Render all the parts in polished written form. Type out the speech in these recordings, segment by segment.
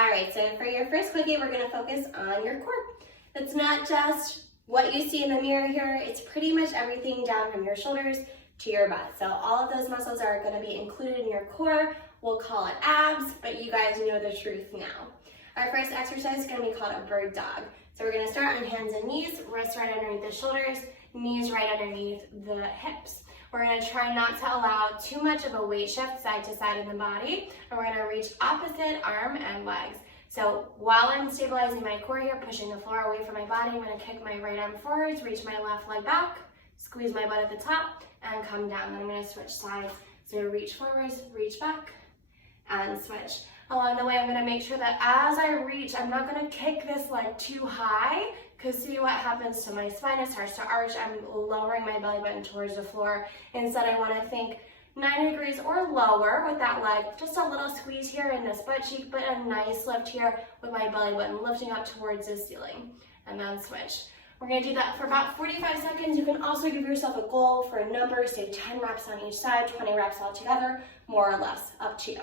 All right, so for your first quickie, we're gonna focus on your core. It's not just what you see in the mirror here, it's pretty much everything down from your shoulders to your butt. So all of those muscles are gonna be included in your core. We'll call it abs, but you guys know the truth now. Our first exercise is gonna be called a bird dog. So we're gonna start on hands and knees, wrists right underneath the shoulders, knees right underneath the hips. We're gonna try not to allow too much of a weight shift side to side in the body, and we're gonna reach opposite arm and legs. So while I'm stabilizing my core here, pushing the floor away from my body, I'm gonna kick my right arm forwards, reach my left leg back, squeeze my butt at the top, and come down. Then I'm gonna switch sides. So reach forwards, reach back, and switch. Along the way, I'm gonna make sure that as I reach, I'm not gonna kick this leg too high, because see what happens to my spine, it starts to arch. I'm lowering my belly button towards the floor. Instead, I wanna think 90 degrees or lower with that leg. Just a little squeeze here in this butt cheek, but a nice lift here with my belly button lifting up towards the ceiling. And then switch. We're gonna do that for about 45 seconds. You can also give yourself a goal for a number, say 10 reps on each side, 20 reps all together, more or less, up to you.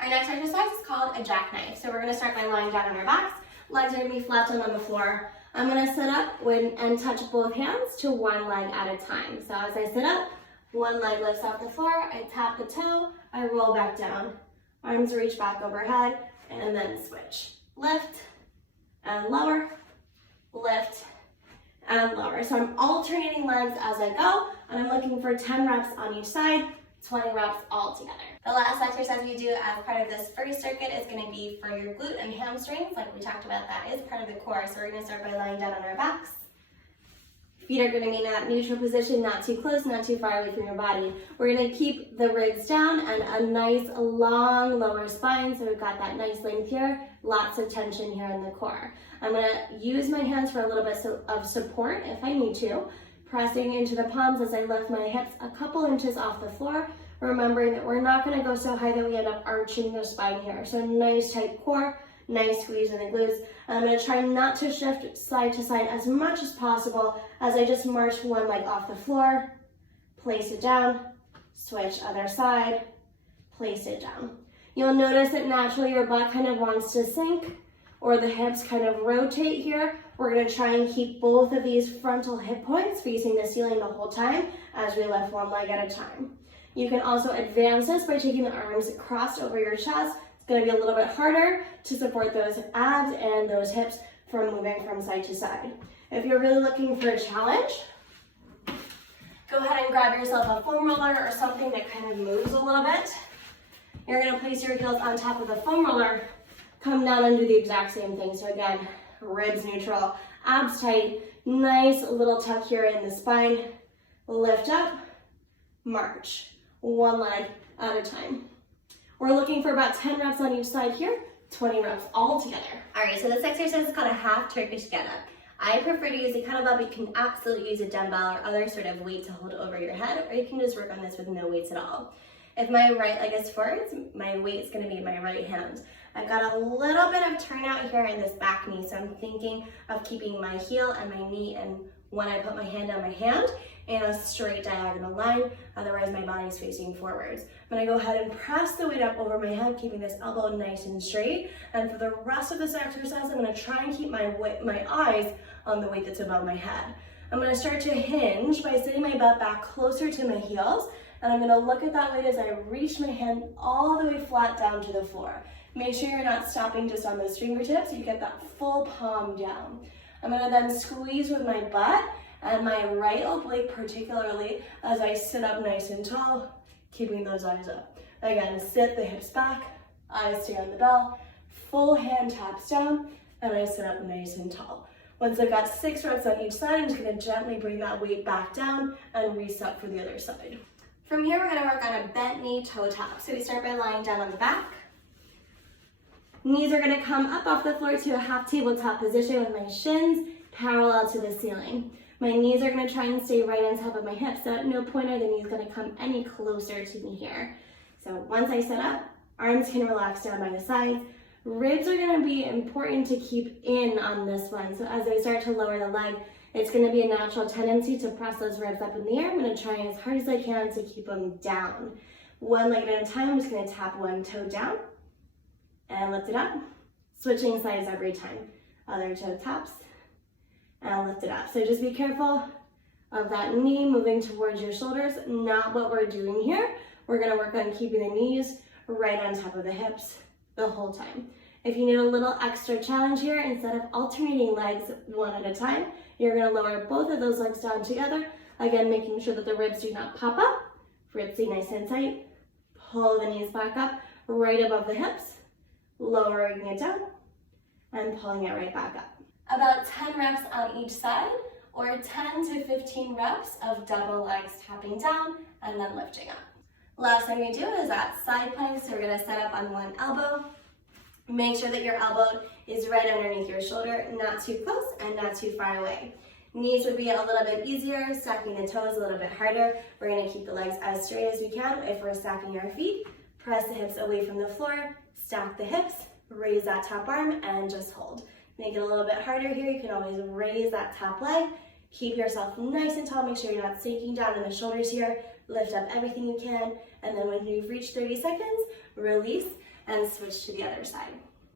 Our next exercise is called a jackknife. So we're gonna start by lying down on our backs. Legs are gonna be flat on the floor. I'm gonna sit up and touch both hands to one leg at a time. So as I sit up, one leg lifts off the floor, I tap the toe, I roll back down. Arms reach back overhead, and then switch. Lift, and lower, lift, and lower. So I'm alternating legs as I go, and I'm looking for 10 reps on each side, 20 reps all together. The last exercise we do as part of this first circuit is gonna be for your glute and hamstrings. Like we talked about, that is part of the core. So we're gonna start by lying down on our backs. Feet are gonna be in that neutral position, not too close, not too far away from your body. We're gonna keep the ribs down and a nice long lower spine. So we've got that nice length here, lots of tension here in the core. I'm gonna use my hands for a little bit of support if I need to, pressing into the palms as I lift my hips a couple inches off the floor, remembering that we're not gonna go so high that we end up arching the spine here. So nice tight core, nice squeeze in the glutes. And I'm gonna try not to shift side to side as much as possible as I just march one leg off the floor, place it down, switch other side, place it down. You'll notice that naturally your butt kind of wants to sink or the hips kind of rotate here. We're gonna try and keep both of these frontal hip points facing the ceiling the whole time as we lift one leg at a time. You can also advance this by taking the arms crossed over your chest. It's gonna be a little bit harder to support those abs and those hips from moving from side to side. If you're really looking for a challenge, go ahead and grab yourself a foam roller or something that kind of moves a little bit. You're gonna place your heels on top of the foam roller, come down and do the exact same thing. So again, ribs neutral, abs tight, nice little tuck here in the spine, lift up, march, one leg at a time. We're looking for about 10 reps on each side here, 20 reps all together. All right, so this exercise is called a half Turkish get-up. I prefer to use a kettlebell, but you can absolutely use a dumbbell or other sort of weight to hold over your head, or you can just work on this with no weights at all. If my right leg is forwards, my weight is gonna be my right hand. I've got a little bit of turnout here in this back knee, so I'm thinking of keeping my heel and my knee, and when I put my hand on my hand, in a straight diagonal line, otherwise my body is facing forwards. I'm gonna go ahead and press the weight up over my head, keeping this elbow nice and straight. And for the rest of this exercise, I'm gonna try and keep my eyes on the weight that's above my head. I'm gonna start to hinge by sitting my butt back closer to my heels, and I'm gonna look at that weight as I reach my hand all the way flat down to the floor. Make sure you're not stopping just on those fingertips, so you get that full palm down. I'm gonna then squeeze with my butt and my right oblique particularly as I sit up nice and tall, keeping those eyes up. Again, sit the hips back, eyes stay on the bell, full hand taps down, and I sit up nice and tall. Once I've got 6 reps on each side, I'm just gonna gently bring that weight back down and reset for the other side. From here, we're gonna work on a bent knee toe tap. So we start by lying down on the back. Knees are gonna come up off the floor to a half tabletop position with my shins parallel to the ceiling. My knees are gonna try and stay right on top of my hips, so at no point are the knees gonna come any closer to me here. So once I sit up, arms can relax down by the sides. Ribs are gonna be important to keep in on this one. So as I start to lower the leg, it's gonna be a natural tendency to press those ribs up in the air. I'm gonna try as hard as I can to keep them down. One leg at a time, I'm just gonna tap one toe down and lift it up. switching sides every time. Other toe taps, and lift it up. So just be careful of that knee moving towards your shoulders, not what we're doing here. We're gonna work on keeping the knees right on top of the hips the whole time. If you need a little extra challenge here, instead of alternating legs one at a time, you're gonna lower both of those legs down together. Again, making sure that the ribs do not pop up. Fritzy, nice and tight. Pull the knees back up, right above the hips, lowering it down, and pulling it right back up. About 10 reps on each side, or 10 to 15 reps of double legs tapping down and then lifting up. Last thing we do is that side plank, so we're gonna set up on one elbow. Make sure that your elbow is right underneath your shoulder, not too close and not too far away. Knees would be a little bit easier, stacking the toes a little bit harder. We're gonna keep the legs as straight as we can. If we're stacking our feet, press the hips away from the floor, stack the hips, raise that top arm, and just hold. Make it a little bit harder here. You can always raise that top leg. Keep yourself nice and tall. Make sure you're not sinking down in the shoulders here. Lift up everything you can. And then when you've reached 30 seconds, release and switch to the other side.